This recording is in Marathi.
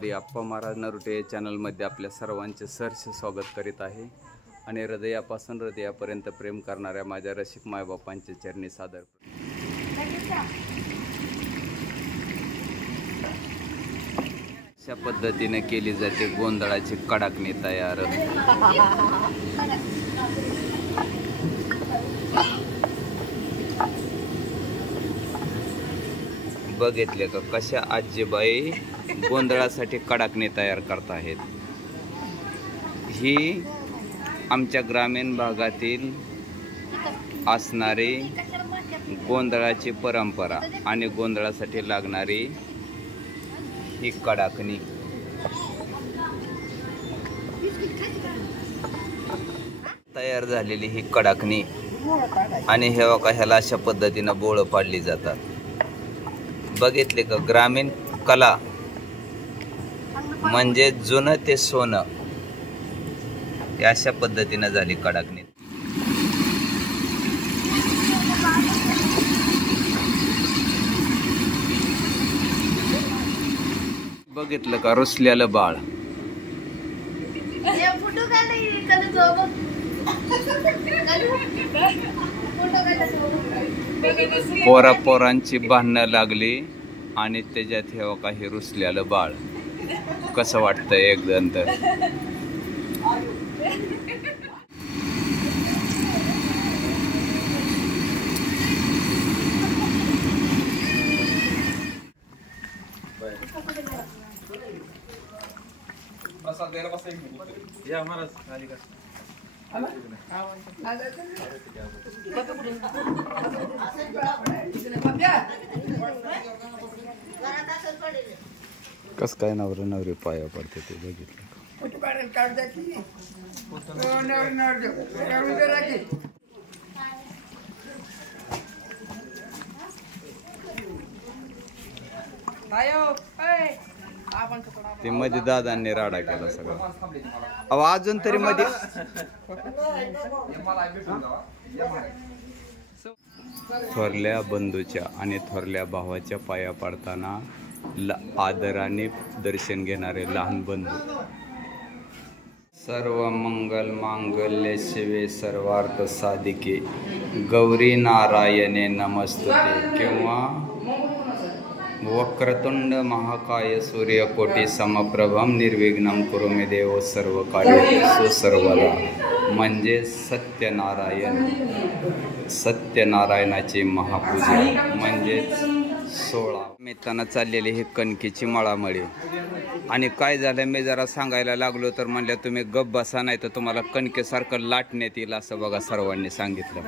हरी अप्पा महाराज नरुटे या चॅनलमध्ये आपल्या सर्वांचे सहर्ष स्वागत करीत आहे आणि हृदयापासून हृदयापर्यंत प्रेम करणाऱ्या माझ्या रसिक मायबापांचे चरणी सादर. अशा पद्धतीने केली जाते गोंधळाची कडाकणी तयार. बघितले का कशा आजीबाई गोंधळासाठी कडाकणी तयार करत आहेत. ही आमच्या ग्रामीण भागातील असणारी गोंधळाची परंपरा आणि गोंधळासाठी लागणारी ही कडाकणी. तयार झालेली ही कडाकणी आणि हे बघा ह्याला अशा पद्धतीनं बोळं पाडली जातात. बघितले का ग्रामीण कला म्हणजे जुनं ते सोनं. अशा पद्धतीनं झाली कडाकणी. बघितलं का रुसल्यालं बाळ. पोरांची भांडणं लागली आणि त्याच्यात हे काही रुसल्यालं बाळ. कसं वाटतंय एकदम तर. कस काय नवरा नवरी पाया पडते ते बघितलं. ते मध्ये दादांनी राडा केला सगळं. अहो अजून तरी मध्ये थोरल्या बंधूच्या आणि थोरल्या भावाच्या पाया पडताना आदराने दर्शन घेणारे लहान बंधू. सर्व मंगल मांगल्य शिवे सर्वार्थ साधिके गौरी नारायणे नमस्तुते किंवा वक्रतुंड महाकाय सूर्यकोटी समप्रभम निर्विघ्नं कुरु मे देव सर्व कार्येषु सर्वदा म्हणजे सत्यनारायणाची महापूजा म्हणजेच 16 मेताना चाललेली ही कणकीची मळामळी. आणि काय झालं मी जरा सांगायला लागलो तर म्हणलं तुम्ही गप बसा नाही तर तुम्हाला कणकेसारखं लाटण्यात येईल असं बघा सर्वांनी सांगितलं.